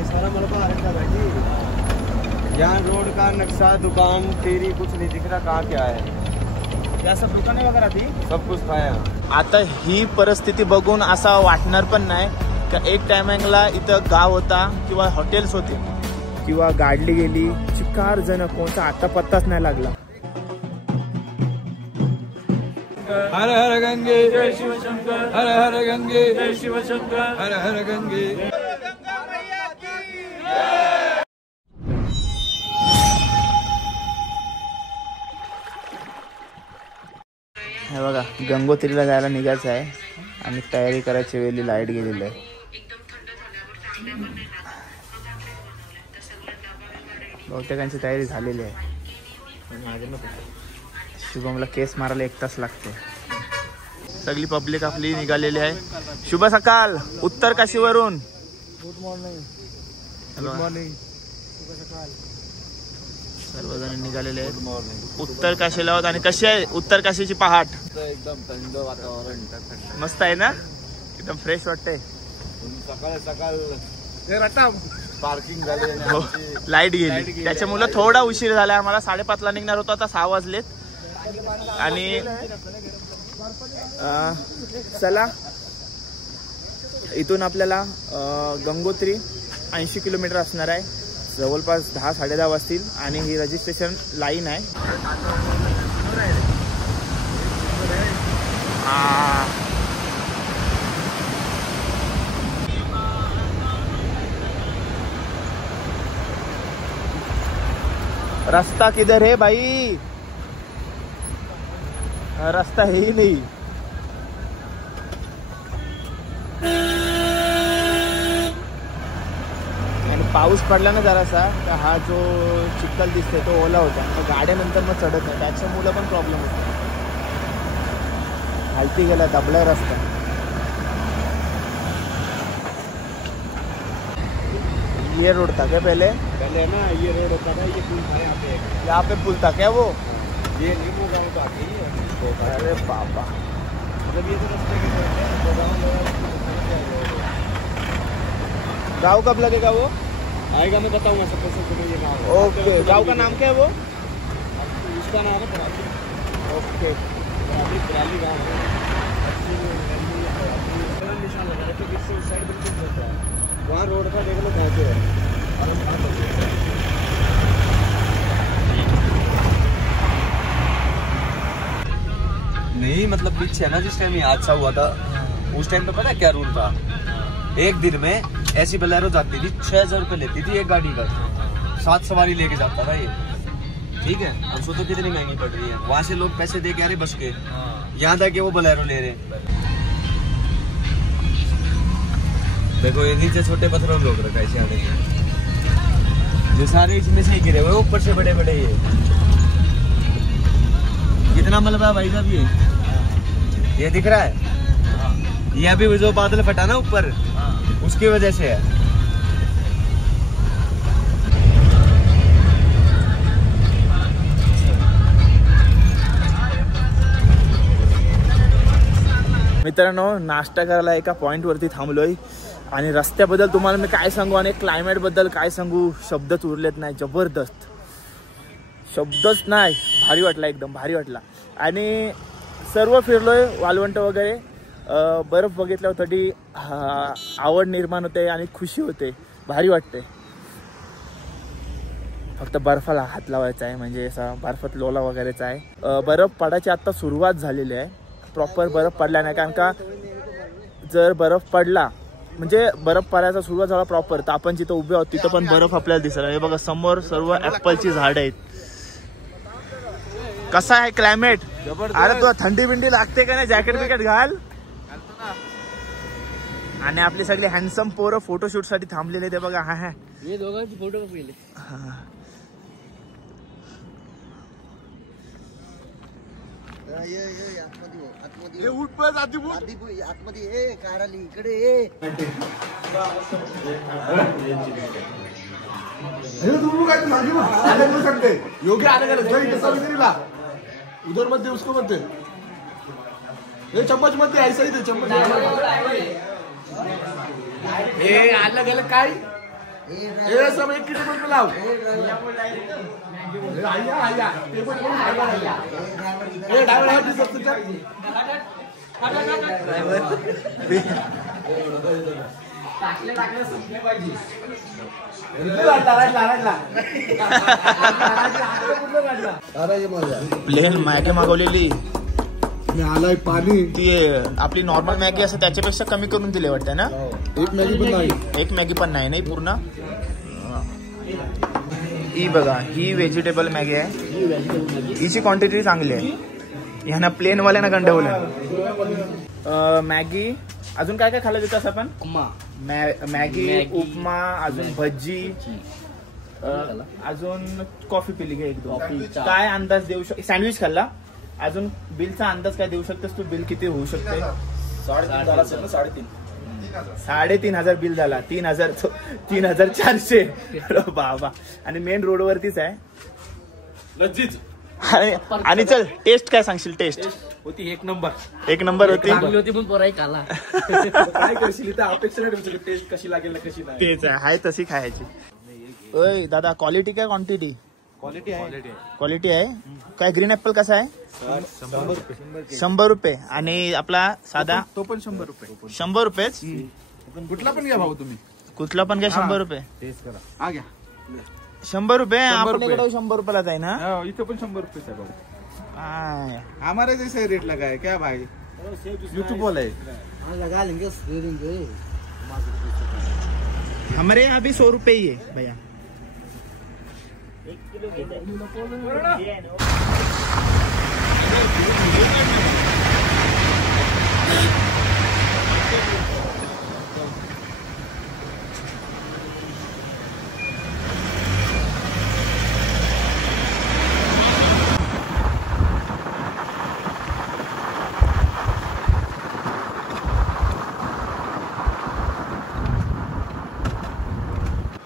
ये सारा मलबा आ रखा भाई। यहाँ रोड का नक्शा, दुकान तेरी कुछ नहीं दिख रहा, कहाँ क्या है। या सब दुकाने वगैरे थी, सब कुछ था यहाँ। आता ही परिस्थिती बघून असा वाटणार पण नाही का एक टायमिंगला इथं गाव होता किंवा हॉटेल्स होते किंवा गाडली गेली, चिकार जण कोणता आता पत्ताच नाही लागला। हर हर गंगे जय शिव शंकर, हर हर गंगे जय शिव शंकर, हर हर गंगे। हे बघा गंगोत्रीला जायला निघायचं आहे आणि तयारी करायची वेळी लाईट गेलेली आहे। बहुतेकांची तयारी झालेली आहे। शुभमला केस मारायला 1 तास लागते। सगळी पब्लिक आपली निघालेली आहे। शुभ सकाळ उत्तर काशीवरून। Good morning. Good morning. सर्वजण निघालेले आहेत उत्तर काशीला आहोत। आणि कशी आहे उत्तर काशीची पहाट? एकदम थंड वातावरण, मस्त आहे ना, एकदम फ्रेश वाटते। सकाळ सकाळ पार्किंग झाली, लाईट गेली त्याच्यामुळे थोडा उशीर झाला आम्हाला। 5:30 ला निघणार होता, आता 6 वाजलेत। आणि चला इथून आपल्याला गंगोत्री 80 किलोमीटर असणार आहे, जवळपास 10-10:30 वाजतील। आणि ही रजिस्ट्रेशन लाईन आहे। रास्ता किधर है भाई? रास्ता है ही नहीं। आणि पाऊस पडला ना जरासा तर हा जो चिखल दिसतोय तो ओला होता, तर गाड्या नंतर मग चढत नाही, त्याच्यामुळे पण प्रॉब्लेम होतो। खालती गेला दबलाय रस्ता। ये रोड था क्या पहले? पहले ना ये रोड होता था, ये पुल था यहाँ पे। यहाँ पे पुल था क्या वो? ये नहीं, वो गाँव का आगे ही है। अरे बाबा, मतलब ये तो रास्ते के तरफ है, तो गाँव कब लगेगा वो? आएगा, मैं बताऊंगा सबको सबको ये गाँव। ओके, गाँव का नाम क्या है वो? उसका नाम है पराली। ओके, पराली गाँव है। निशान लगा है, तो इससे उस साइड बिल्कुल होता है, वहाँ रोड का देख लो कहाँ पे है। नहीं मतलब पीछे है ना, जिस टाइम ये हादसा हुआ था उस टाइम पे पता है क्या रूल था? एक दिन में ऐसी बोलेरो जाती थी 6000 रुपये लेती थी एक गाड़ी का, 7 सवारी लेके जाता था ये। ठीक है, अब सोचो कितनी महंगी पड़ रही है। वहाँ से लोग पैसे दे के आ रहे बस के, यहाँ तक वो बोलेरो ले रहे। देखो ये नीचे छोटे पत्थरों में रोक रखा है इसे आने के, जो सारे इसमें से ही गिरे हुए ऊपर से बड़े बड़े। ये कितना मलबा है भाई साहब? ये दिख रहा है, ये अभी जो बादल फटा ना ऊपर, उसकी वजह से है। मित्रांनो नाश्ता करायला एका पॉइंट वरती थांबलोय आणि रस्त्याबद्दल तुम्हाला मी काय सांगू आणि क्लायमेट बद्दल काय सांगू, शब्दच उरलेत नाही। जबरदस्त शब्दच नाही, भारी वाटला, एकदम भारी वाटला। आणि सर्व फिरलोय वाळवंट वगैरे, बर्फ बघितल्यावर तरी आवड निर्माण होते आणि खुशी होते, भारी वाटते। फक्त बर्फाला हात लावायचा आहे, म्हणजे असा बर्फात लोला वगैरेचा आहे। बर्फ पडायची आता सुरुवात झालेली आहे, प्रॉपर बर्फ पडला नाही, कारण का जर बर्फ पडला म्हणजे बर्फ पडायचा सुरुवात झाला प्रॉपर, तर आपण जिथं उभे आहोत तिथं पण बर्फ आपल्याला दिसला। हे बघा समोर सर्व ॲपलची झाडं आहेत। कसा आहे क्लायमेट? अरे तुला थंडी बिंडी लागते का नाही? जॅकेट बिकेट घाल। आणि आपली सगळी हँडसम पोरं फोटोशूट साठी थांबलेले ते बघा। हा हा ये दोघांची फोटो केले। हे उठ पण आतमध्ये ये, काढाली इकडे ये। योगी आने का उधर मत दे उसको, मत दे ये चम्मच मत दे, ऐसा ही दे चम्मच। ये अलग अलग काय हे सब एक टेबल पे लाव आया टेबल पे आया ए ड्राइवर आहे सबसे टाकले संपले पाहिजे प्लेन मॅगी मागवलेली आलाय पाणी ती आपली नॉर्मल मॅगी असं त्याच्यापेक्षा कमी करून दिले वाटतं ना. एक मॅगी पण नाही, एक मॅगी पण नाही पूर्ण. ही बघा ही व्हेजिटेबल मॅगी आहे, हिची क्वांटिटी चांगली आहे. ह्यांना प्लेन वाल्याना गंडवलं. मॅगी अजून काय काय खायला देतात आपण? मॅगी, उपमा, अजून भजी, अजून कॉफी पिली घे एक दोन. काय अंदाज देऊ शकतो? सँडविच खाल्ला. अजून बिलचा अंदाज काय देऊ शकतेस तू? बिल किती होऊ शकते? 3,500 बिल झाला. 3,400 बाबा. आणि मेन रोड वरतीच आहे. लज्जित. आणि चल टेस्ट काय सांगशील? टेस्ट होती एक नंबर होती. पण पोराई खाला. काय करशील तर अपेक्षा नाही तुमची टेस्ट कशी लागेल ना कशी नाही. तेच आहे तशी खायची. ओय दादा क्वालिटी काय क्वांटिटी? क्वालिटी आहे. काय ग्रीन ऍपल कसा आहे? 100 रुपये. आणि आपला साधा तो पण 100 रुपये. 100 रुपयेच. कुठला पण घ्या भाऊ तुम्ही. कुठला पण काय 100 रुपये. टेस्ट करा. हा घ्या 100 रुपये. आपल्याकडे 100 रुपयालाच आहे ना. इथं पण 100 रुपये आहे भाऊ. हमारे जैसे रेट लगा है क्या भाई? यूट्यूब वाला है. लगा लेंगे हमारे यहाँ भी 100 रुपये ही है भैया.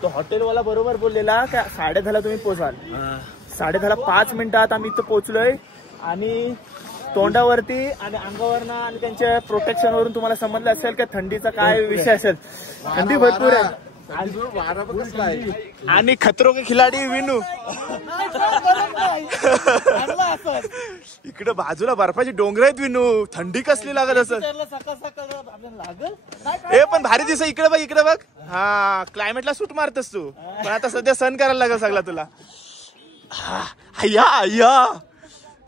तो हॉटेलवाला बरोबर बोललेला का 10:30 तुम्ही पोचाल. 10:30 5 मिनिटात आम्ही इथं पोहोचलोय. आणि तोंडावरती आणि अंगावरनं आणि त्यांच्या प्रोटेक्शन वरून तुम्हाला समजलं असेल का थंडीचा काय विषय असेल. थंडी भरपूर आहे. आणि खतरो के खिलाडी विनू इकडे बाजूला बर्फाची डोंगर आहेत. विनू थंडी कसली लागत असेल. हे पण भारी दिसत. इकडे बघ इकडे बघ. हा क्लायमेटला सूट मारतस तू. पण आता सध्या सण करायला लागेल सगळा तुला. अय्या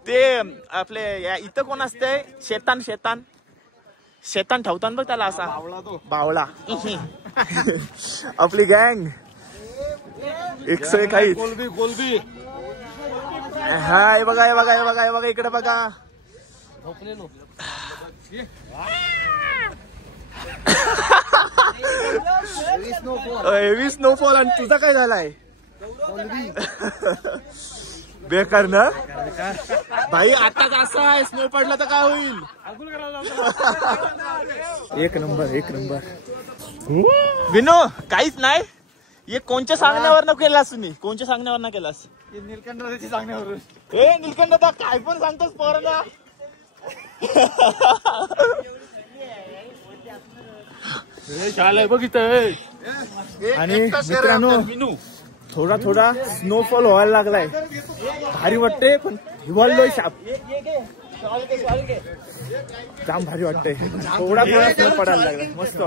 ते आपले इथं कोण असते? शेतान ठेवतात बघ त्याला असा बावळा. आपली गँग 101 आहे. कोलबी हा हे बघा इकडे बघा. Heavy snowfall. आणि तुझा काय झालाय? बेकार ना भाई. आता असं आहे स्नो पडला तर काय होईल? एक नंबर. विनो काहीच नाही. हे कोणच्या सांगण्यावर न केलास तुम्ही? कोणच्या सांगण्यावर ना केलास? नीलकंठाची सांगण्यावरून. हे नीलकंठ काय पण सांगतोस पोरांना. बघितलं. आणि मित्रांनो थोडा स्नोफॉल व्हायला लागलाय. भारी वाटते. पण हिवाळलोय साप. जाम भारी वाटतंय. थोडा स्नो पडायला लागलाय. मस्त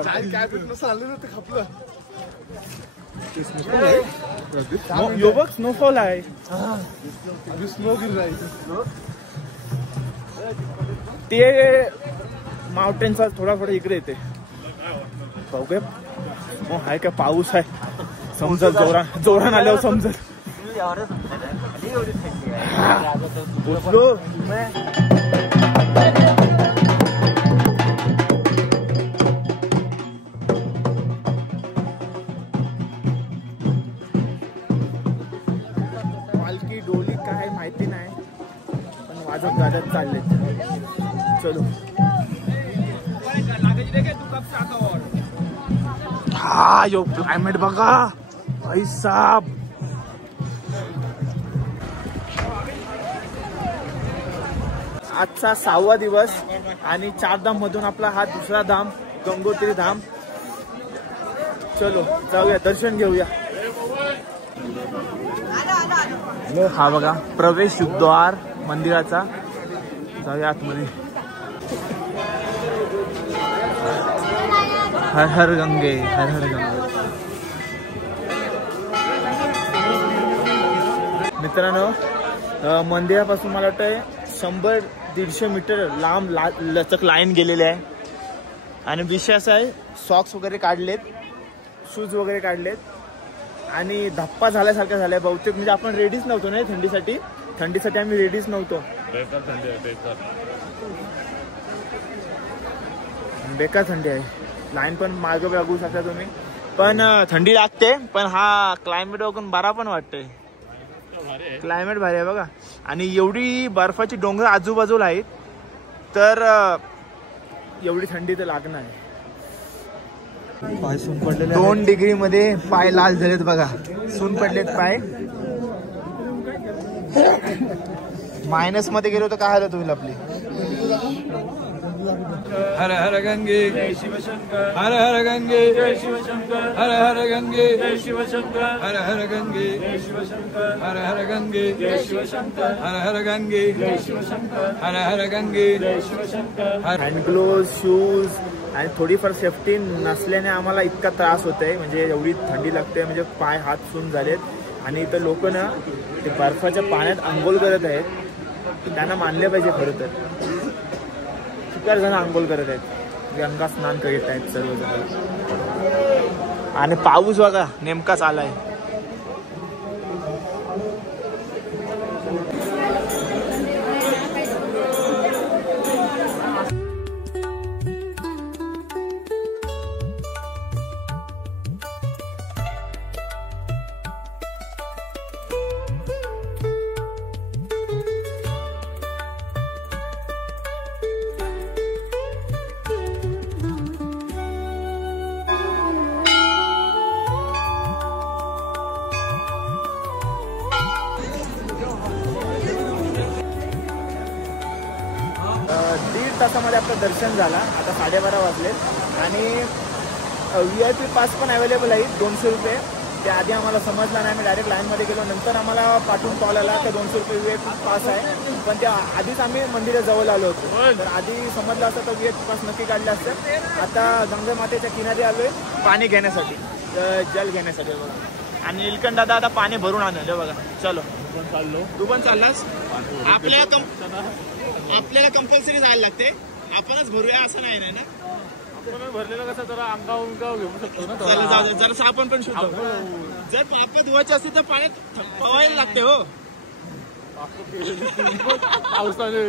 यो बघ स्नोफॉल आहे. स्नो गिर ते माउंटेनचा थोडा इकडे येते. बघूया हाय का पाऊस आहे. समजल जोरान आल्यावर समजल. पालखी डोली काय माहिती नाही पण वाजत चालले. चलो हा यो क्लायमेट बघा भाई साहब. आजचा 6वा दिवस आणि 4 धाम मधून आपला हा दुसरा धाम गंगोत्री धाम. चलो जाऊया दर्शन घेऊया. हा बघा प्रवेशद्वार मंदिराचा. जाऊया आतमध्ये. हर हर गंगे हर हर गंगे. मित्रांनो मंदिरापासून मला वाटतं 100-150 मीटर लांब लचक लाईन गेलेली आहे. आणि विषय असा आहे सॉक्स वगैरे काढलेत, शूज वगैरे काढलेत आणि धप्पा झाल्यासारखं झालाय बहुतेक. म्हणजे आपण रेडीच नव्हतो ना थंडीसाठी आम्ही रेडीच नव्हतो. बेकार थंडी आहे. लाईन पण मार्ग बघू शकता तुम्ही. पण थंडी लागते. पण हा क्लायमेट बघून बरा पण वाटतंय. क्लायमेट भारी आहे बघा. आणि एवढी बर्फाची डोंगर आजूबाजूला आहेत तर एवढी थंडी तर लागणार आहे. पाय सून पडलेले 2 डिग्री मध्ये पाय लाल झालेत बघा. सून पडलेत पाय. मायनस मध्ये गेलो तर काय हालत होईल आपली. हर हर गंगे जय शिव शंकर. हर हर गंगे जय शिव शंकर. हर हर गंगे जय शिव शंकर. हर हर गंगे जय शिव शंकर. हर हर गंगे जय शिव शंकर. हर हर गंगे जय शिव शंकर. हर हर गंगे जय Shiv Shankar. Hand gloves, shoes आणि थोडीफार सेफ्टी नसल्याने आम्हाला इतका त्रास होत आहे. म्हणजे एवढी थंडी लागते. म्हणजे पाय हात सून झालेत. आणि इथं लोक ना ते बर्फाच्या पाण्यात आंघोळ करत आहेत. त्यांना मानले पाहिजे खरं तर. किती जण आंघोळ करत आहेत, गंगा स्नान करीत आहेत सर्वजण. आणि पाऊस बघा नेमकाच आलाय. तासामध्ये आपलं दर्शन झाला. आता 12:30 वाजलेत. आणि VIP पास पण अवेलेबल आहेत 200 रुपये. ते आधी आम्हाला समजलं नाही. आम्ही डायरेक्ट लाईनमध्ये गेलो. नंतर आम्हाला पाठवून कॉल आला की 200 रुपये VIP पास आहे. पण त्या आधीच आम्ही मंदिराजवळ आलो होतो. तर आधी समजलं असतं तर VIP पास नक्की काढले असतं. आता गंगा मातेच्या किनारी आलोय पाणी घेण्यासाठी, जल घेण्यासाठी बघा. आणि नीलकंठ दादा आता पाणी भरून आणलं बघा. चलो तू पण चाललास. आपल्याला कंपल्सरी जायला लागते. आपणच भरूया असं नाही ना. आपण भरलेलं कसं जरा अंगाव घेऊ शकतो ना. जरा आपण पण शुद्ध. जर पाप धुवायचे असतील तर पाण्यात पवायला लागते हो. पावसाने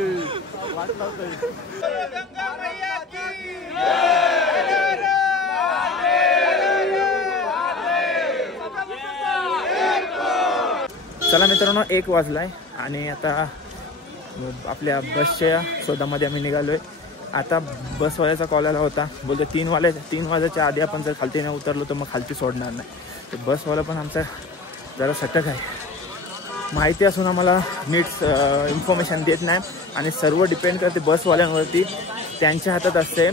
चला मित्रांनो 1 वाजलाय आणि आता आपल्या बसच्या शोधामध्ये आम्ही निघालोय. आता बसवाल्याचा कॉल आला होता. बोलतो 3 वाजायच्या आधी आपण जर खालती नाही उतरलो तर मग खालती सोडणार नाही. तर बसवाला पण आमचा जरा सटक आहे. माहिती असून आम्हाला नीट इन्फॉर्मेशन देत नाही. आणि सर्व डिपेंड करते बसवाल्यांवरती. त्यांच्या हातात असते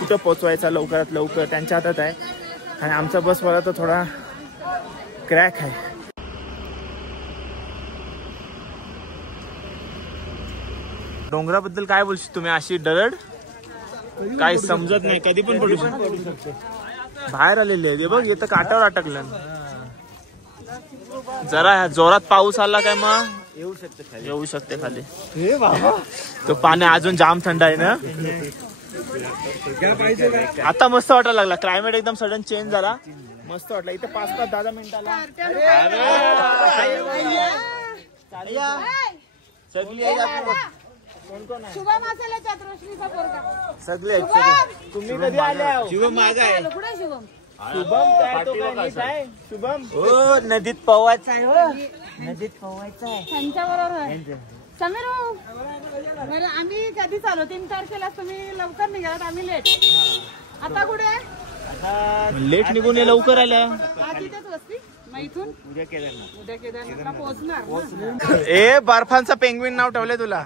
कुठं पोचवायचा लवकरात लवकर त्यांच्या हातात आहे. आणि आमचा बसवाला तर थोडा क्रॅक आहे. डोंगराबद्दल काय बोलशील तुम्ही? अशी दरड काय समजत नाही. कधी पण पडू शकते. बाहेर आलेली आहे बघ. इथं काटावर अटकलं. जरा जोरात पाऊस आला काय मग येऊ शकते खाली. तो पाणी अजून जाम थंड आहे ना. आता मस्त वाटायला लागला. क्लायमेट एकदम सडन चेंज झाला. मस्त वाटला. इथे 5-10 मिनिटाला शुभम असेल चतुश्रीचा पोरगा. सगळे तुम्ही कधी आले? शुभम माझा आहे. शुभम शुभम हो नदीत पोवायचा आहे. हो नदीत पोवायचा आहे. त्यांच्या बरोबर समीर हो. बरं आम्ही कधी चालू 3 तारखेला. तुम्ही लवकर निघालात आम्ही लेट. आता कुठे लेट निघून लवकर आल्या. तिथेच वस्ती. मग इथून उद्या केदारनाथला पोहोचणार. ए बर्फांचा पेंग्विन नाव ठेवलंय तुला.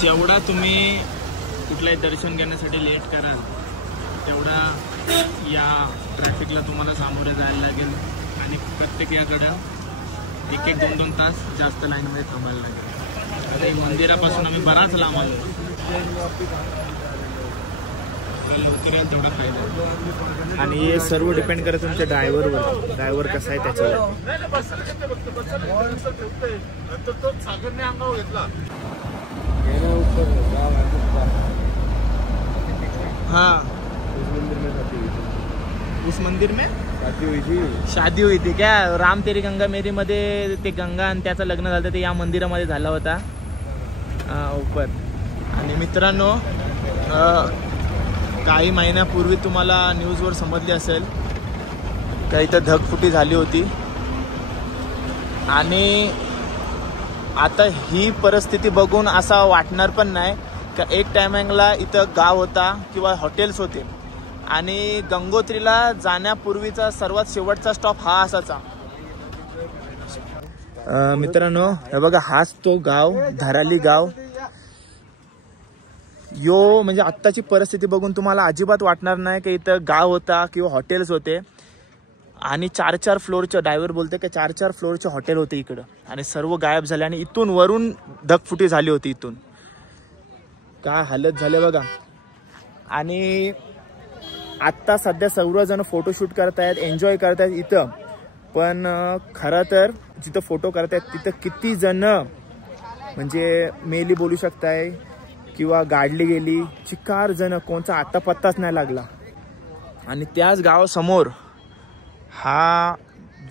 जेवढा तुम्ही कुठलंही दर्शन घेण्यासाठी लेट कराल तेवढा या ट्रॅफिकला तुम्हाला सामोरे जायला लागेल आणि प्रत्येक याकडं 1-2 तास जास्त लाईनमध्ये थांबायला लागेल. आता मंदिरापासून आम्ही बराच लांब आलो. लवकर याल तेवढा फायदा. आणि हे सर्व डिपेंड करत तुमच्या ड्रायव्हरवर. ड्रायव्हर कसा आहे त्याच्यावर. हाँ उस मंदिर में शादी हुई थी क्या? राम तेरी गंगा मेरी मध्ये ते गंगा आणि त्याचं लग्न झालं ते या मंदिरामध्ये झाला होता उपर. आणि मित्रांनो काही महिन्यापूर्वी तुम्हाला न्यूजवर समजली असेल का इथं ढगफुटी झाली होती. आणि आता ही परिस्थिती बघून असा वाटणार पण नाही का एक टायमिंगला इथं गाव होता किंवा हॉटेल्स होते आणि गंगोत्रीला जाण्यापूर्वीचा सर्वात शेवटचा स्टॉप हा असायचा. मित्रांनो हे बघा हाच तो गाव धाराली गाव. यो म्हणजे आत्ताची परिस्थिती बघून तुम्हाला अजिबात वाटणार नाही की इथं गाव होता किंवा हॉटेल्स होते. आणि 4-4 फ्लोअरचं ड्रायव्हर बोलते की 4-4 फ्लोअरचे हॉटेल होते इकडं आणि सर्व गायब झाले. आणि इथून वरून ढगफुटी झाली होती. इथून काय हालत झाले बघा. आणि आत्ता सध्या सर्वजण फोटोशूट करतायत एन्जॉय करतायत इथं. पण खरं तर जिथं फोटो करतायत तिथं किती जण म्हणजे मेली बोलू शकताय किंवा गाडली गेली. चिकार जण कोणचा आता पत्ताच नाही लागला. आणि त्याच गावासमोर हा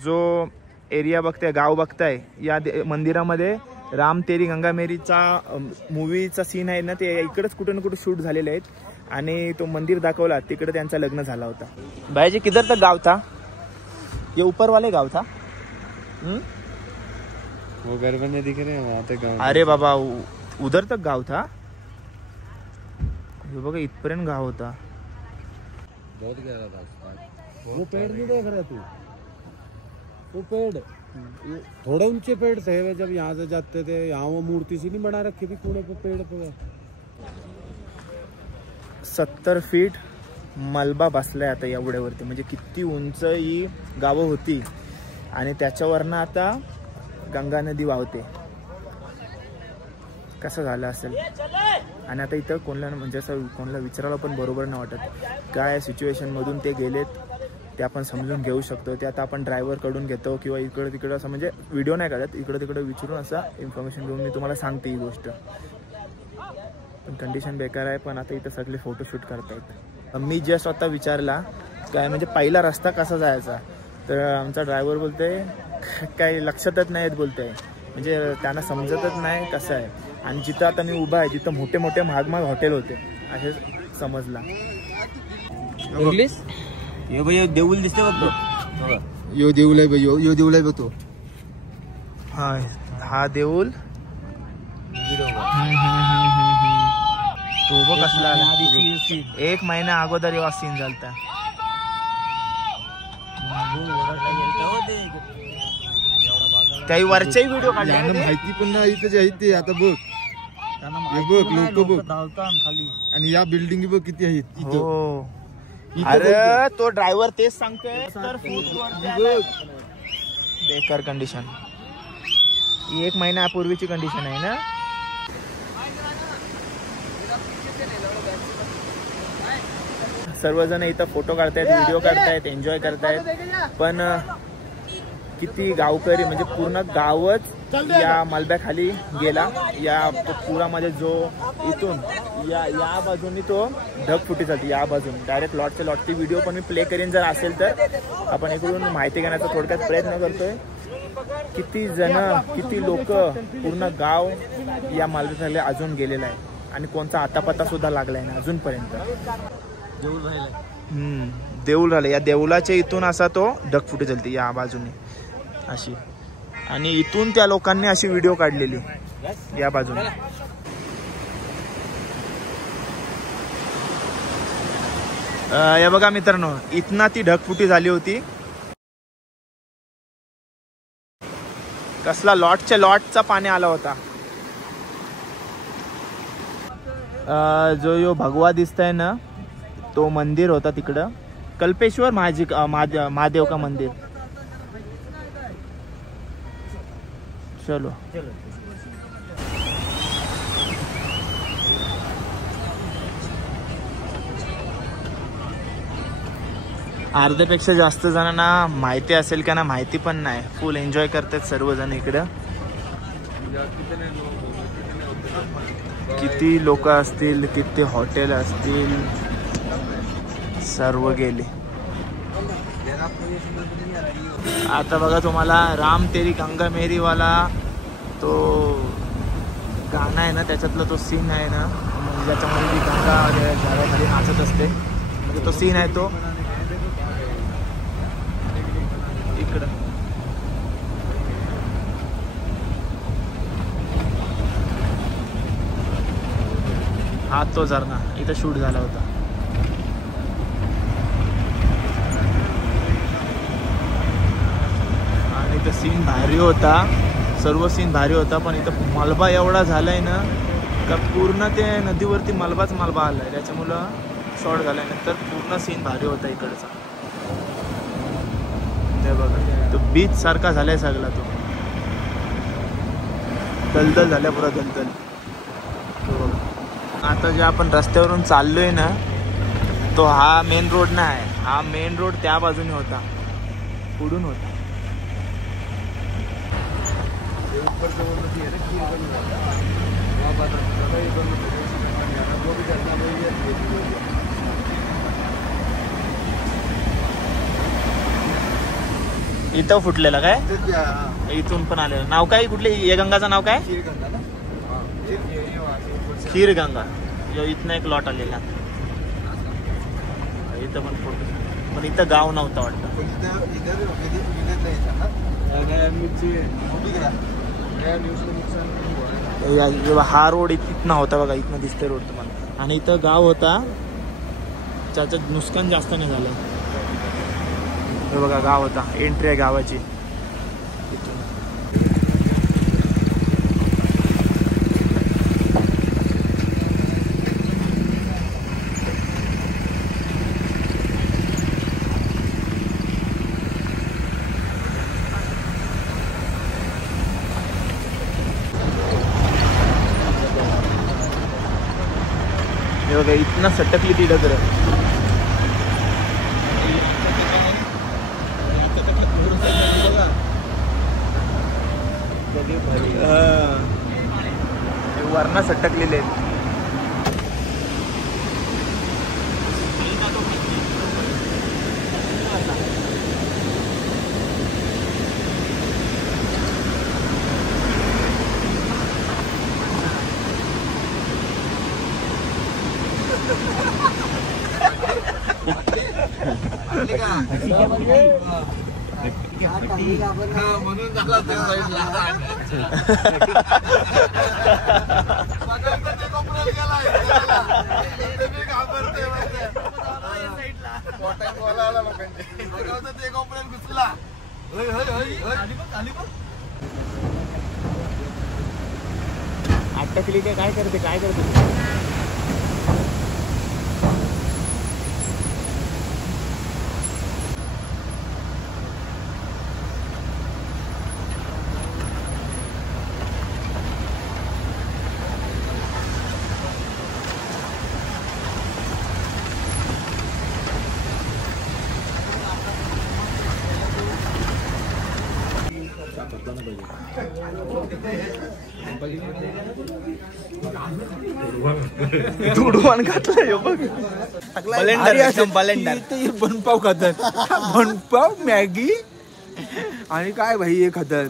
जो एरिया बघताय गाव बघताय या मंदिरामध्ये राम तेरी गंगा मेरीचा मूवीचा सीन आहे ना ते इकडेच कुठे ना कुठे शूट झालेले आहेत. आणि तो मंदिर दाखवला तिकडे त्यांचा लग्न झाला होता. भाईजी किधर तक गाव था? ये ऊपर वाले गाव था. वो घर बने दिख रहे हैं वहाँ तक गाँव. अरे बाबा उधर तक गाव था. हे बघा इथपर्यंत गाव होता. बहुत गहरा था. वो पेड़ नहीं देख रहे तू? वो पेड़ थोड़े ऊंचे पेड़ थे जब यहाँ से जाते थे. यहाँ वो मूर्ति सी नहीं बना रखी थी कूड़े पे पेड़ पे. 70 फीट मलबा बसलाय आता एवढ्यावरती. म्हणजे किती उंच ही गावं होती आणि त्याच्यावरनं आता गंगा नदी वाहते. कसं झालं असेल. आणि आता इथं कोणाला म्हणजे असं कोणाला विचारायला पण बरोबर नाही वाटत काय सिच्युएशनमधून ते गेलेत ते आपण समजून घेऊ शकतो. ते आता आपण ड्रायव्हरकडून घेतो किंवा इकडं तिकडं असं म्हणजे व्हिडिओ नाही काढत इकडं तिकडं विचारून असं इन्फॉर्मेशन घेऊन मी तुम्हाला सांगते ही गोष्ट. पण कंडिशन बेकार आहे. पण आता इथं सगळे फोटोशूट करतायत. मी जस्ट आता विचारला काय म्हणजे पहिला रस्ता कसा जायचा तर आमचा ड्रायव्हर बोलते काही लक्षातच नाही येत बोलते. म्हणजे त्यांना समजतच नाही कसं आहे. आणि जिथं आता मी उभा आहे तिथं मोठे मोठे महाग हॉटेल होते असे समजला. इंग्लिश ये भाई देऊल दिसते बघतो. यो देऊल आहे यो देऊल आहे बघतो. हा देऊल तो बघ कसला 1 महिना अगोदर येवा सीन झालता. काही वरच्याही व्हिडिओ काढले माहिती पण नाही इथं आहेत ते. आता बघ हे बघ लोक बघ आणि या बिल्डिंग बघ किती आहेत इथं. अरे तो ड्रायव्हर तेच सांगतोय तर बेकार कंडिशन. 1 महिन्यापूर्वीची कंडिशन आहे ना. सर्वजण इथं फोटो काढतायत व्हिडिओ काढतायत एन्जॉय करतायत. पण किती गावकरी म्हणजे पूर्ण गावच या मलब्याखाली गेला. या पुरामध्ये जो इथून या बाजूनी तो ढगफुटी झाली या बाजून डायरेक्ट लॉटच्या लॉट. ती व्हिडिओ पण मी प्ले करीन जर असेल तर. आपण इकडून माहिती घेण्याचा थोडक्यात प्रयत्न करतोय. किती जण किती लोक पूर्ण गाव या मलब्याखाली अजून गेलेला आहे आणि कोणचा आतापत्ता सुद्धा लागलाय ना अजूनपर्यंत. देऊळ राहिलं. या देऊळाच्या इथून असा तो ढगफुटी झाली या बाजूने अशी. आणि इथून त्या लोकांनी अशी व्हिडिओ काढलेली या बाजूने. या बघा मित्रांनो इथना ती ढगफुटी झाली होती. कसला लॉटच्या लॉटचा पाणी आला होता. जो यो भगवा दिसतंय ना तो मंदिर होता तिकडं, कल्पेश्वर महादेव का मंदिर. चलो अर्ध्यापेक्षा जास्त जणांना माहिती असेल का ना माहिती पण नाही, फुल एन्जॉय करतात सर्वजण इकडं. किती लोक असतील, किती हॉटेल असतील, सर्व गेले. आता बघा तुम्हाला राम तेरी गंगा मेरी वाला तो गाणं आहे ना, त्याच्यातला तो सीन आहे ना, म्हणजे ज्याच्यामध्ये ती गंगा झाडाखाली नाचत असते, म्हणजे तो सीन आहे तो इकडं. हा तो झरणा इथं शूट झाला होता. आणि इथं सीन भारी होता, सर्व सीन भारी होता, पण इथं मलबा एवढा झालाय ना का पूर्ण ते नदीवरती मलबाच मलबा आलाय, त्याच्यामुळं शॉर्ट झालाय. नंतर पूर्ण सीन भारी होता इकडचा. ते बघा तो बीच सारखा झालाय सगळा, तो दलदल झाल्या पुरा दलदल. तो बघा आता जे आपण रस्त्यावरून चाललोय ना तो हा मेन रोड नाही, हा मेन रोड त्या बाजूने होता, पुढून होता. इथं फुटलेला काय, इथून पण आलेलं. नाव काय कुठले या गंगाचं नाव काय? खीर गंगा. इथनं एक लॉट आलेला, इथं पण फोटो, पण इथं गाव नव्हतं वाटतं. हा रोड इथनं होता बघा, इथनं दिसतंय रोड तुम्हाला. आणि इथं गाव होता, त्याचं नुकसान जास्त नाही झालं. हे बघा गाव होता, एंट्री आहे गावाची. हे बघा इतना सटकली ती डगर. वरना सटकलेले आहेत. म्हणून झाला ते साईडला. अटकली काय करते, काय करते? धुडवान घातलं बघ. बनपाव खातात, बनपाव मॅगी आणि काय भाई हे खातात.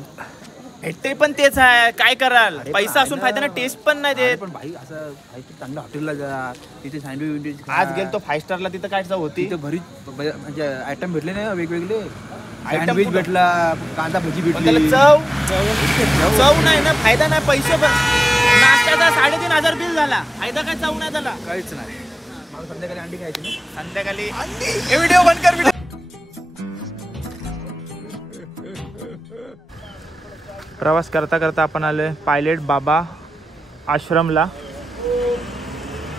भेटते पण तेच आहे, काय कराल. पैसा असून फायदा ना, टेस्ट पण नाही देत. पण भाई असं चांगल्या हॉटेलला जा, तिथे सँडविच. आज गेलो तो 5 स्टारला, तिथं काय होती, तिथं भरी म्हणजे आयटम भेटले ना वेगवेगळे. सँडविच भेटला, कांदा भजी भेटली. चव नाही ना, फायदा नाही. पैसे पण नाश्त्याचा 3500 बिल झाला, फायदा काय, चव नाही झाला, काहीच नाही. मला संध्याकाळी अंडी खायची ना, संध्याकाळी. हे व्हिडिओ बंद कर. प्रवास करता करता आपण आलोय पायलट बाबा आश्रमला.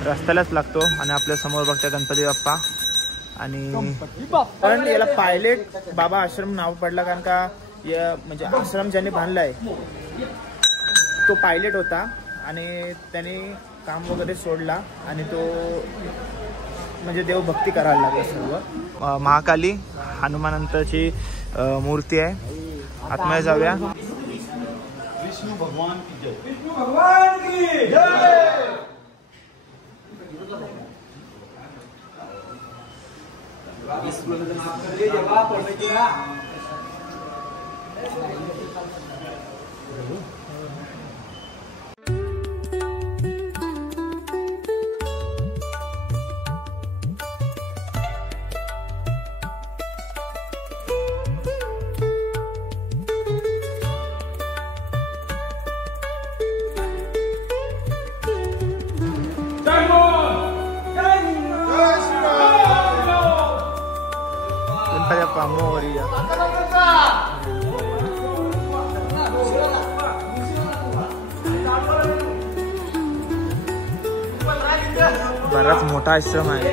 रस्त्यालाच लागतो आणि आपल्या समोर बघता गणपती बाप्पा. आणि पण याला पायलट बाबा आश्रम नाव पडलं कारण का म्हणजे आश्रम ज्याने बांधलाय तो पायलट होता आणि त्याने काम वगैरे सोडला आणि तो म्हणजे देवभक्ती करायला लागला सर्व. महाकाली हनुमानंताची मूर्ती आहे, आतमध्ये जाऊया. विष्णु भगवान की जय. विष्णु भगवान की जय. बराच मोठा आश्रम आहे.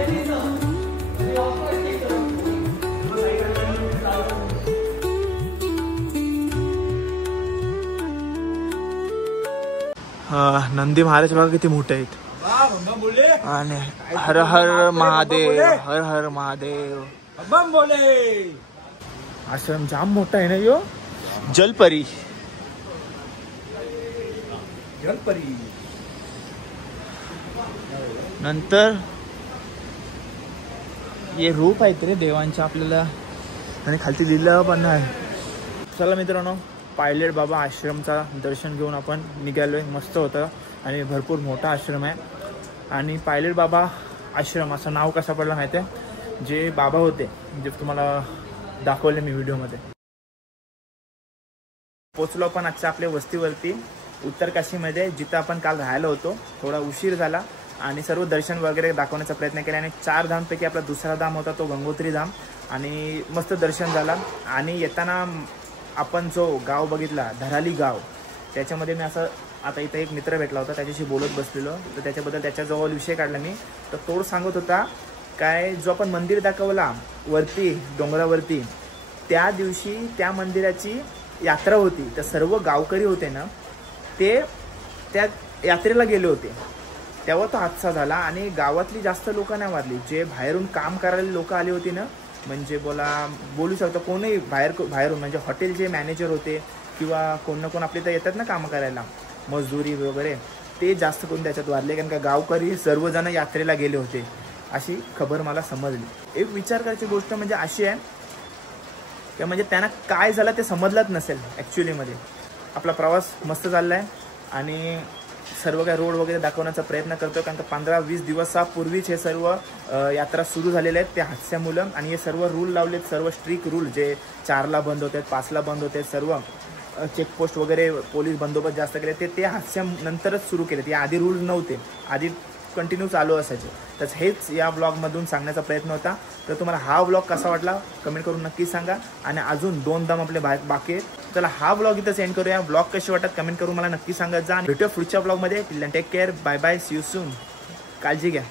नंदी महाराज बघा किती मोठे आहेत. आणि हर हर महादेव, हर हर महादेव. आश्रम जाम मोठा आहे ना यो. जलपरी नंतर हे रूप आहेत रे देवांच्या आपल्याला आणि खालती लिहिलं पण आहे. चला मित्रांनो, पायलट बाबा आश्रमचा दर्शन घेऊन आपण निघालोय. मस्त होतं आणि भरपूर मोठा आश्रम आहे. आणि पायलट बाबा आश्रम असं नाव कसं पडलं माहिती आहे, जे बाबा होते जे तुम्हाला दाखवले मी व्हिडिओमध्ये. पोचलो आपण आजच्या आपल्या वस्तीवरती उत्तर काशीमध्ये, जिथं आपण काल राहायला होतो. थोडा उशीर झाला आणि सर्व दर्शन वगैरे दाखवण्याचा प्रयत्न केला. आणि 4 धामपैकी आपला दुसरा धाम होता तो गंगोत्री धाम. आणि मस्त दर्शन झाला. आणि येताना आपण जो गाव बघितला धराली गाव, त्याच्यामध्ये मी असं आता इथं एक मित्र भेटला होता, त्याच्याशी बोलत बसलेलो. तर त्याच्याबद्दल त्याच्याजवळ विषय काढला मी. तर तो सांगत होता काय जो आपण मंदिर दाखवला वरती डोंगरावरती, त्या दिवशी त्या मंदिराची यात्रा होती. तर सर्व गावकरी होते ना ते त्या यात्रेला गेले होते. तेव्हा तो हादसा झाला आणि गावातली जास्त लोक नाही वारली. जे बाहेरून काम करायला लोक आली होती ना, म्हणजे बोलू शकतो कोणीही बाहेरून म्हणजे हॉटेलचे मॅनेजर होते किंवा कोण ना कोण आपले तर येतात ना कामं करायला मजदुरी वगैरे, ते जास्त करून त्याच्यात वारले. कारण का गावकरी सर्वजण यात्रेला गेले होते अशी खबर मला समजली. एक विचार करायची गोष्ट म्हणजे अशी आहे की म्हणजे त्यांना काय झालं ते समजलंच नसेल ॲक्च्युलीमध्ये. आपला प्रवास मस्त चालला आहे आणि सर्व काही रोड वगैरे दाखवण्याचा प्रयत्न करतो. कारण का 15-20 दिवसापूर्वीच हे सर्व यात्रा सुरू झालेले आहेत त्या हादस्यामुळं. आणि हे सर्व रूल लावलेत, सर्व स्ट्रिक्ट रूल, जे 4ला बंद होतात, 5ला बंद होतात, सर्व चेकपोस्ट वगैरे पोलीस बंदोबस्त जास्त केले ते हादस्यानंतरच सुरू केले. ते आधी रूल नव्हते, आधी कंटिन्यू चालू असायचे. तर हेच या ब्लॉगमधून सांगण्याचा प्रयत्न होता. तर तुम्हाला हा ब्लॉग कसा वाटला कमेंट करून नक्की सांगा. आणि अजून 2 धाम आपले बाकी आहेत. चला हा ब्लॉग इथं सेंड करूया. ब्लॉग कसे वाटतात कमेंट करून मला नक्की सांगा. जा आणि भेटूया पुढच्या ब्लॉगमध्ये. Take care, bye bye, see you soon. काळजी घ्या.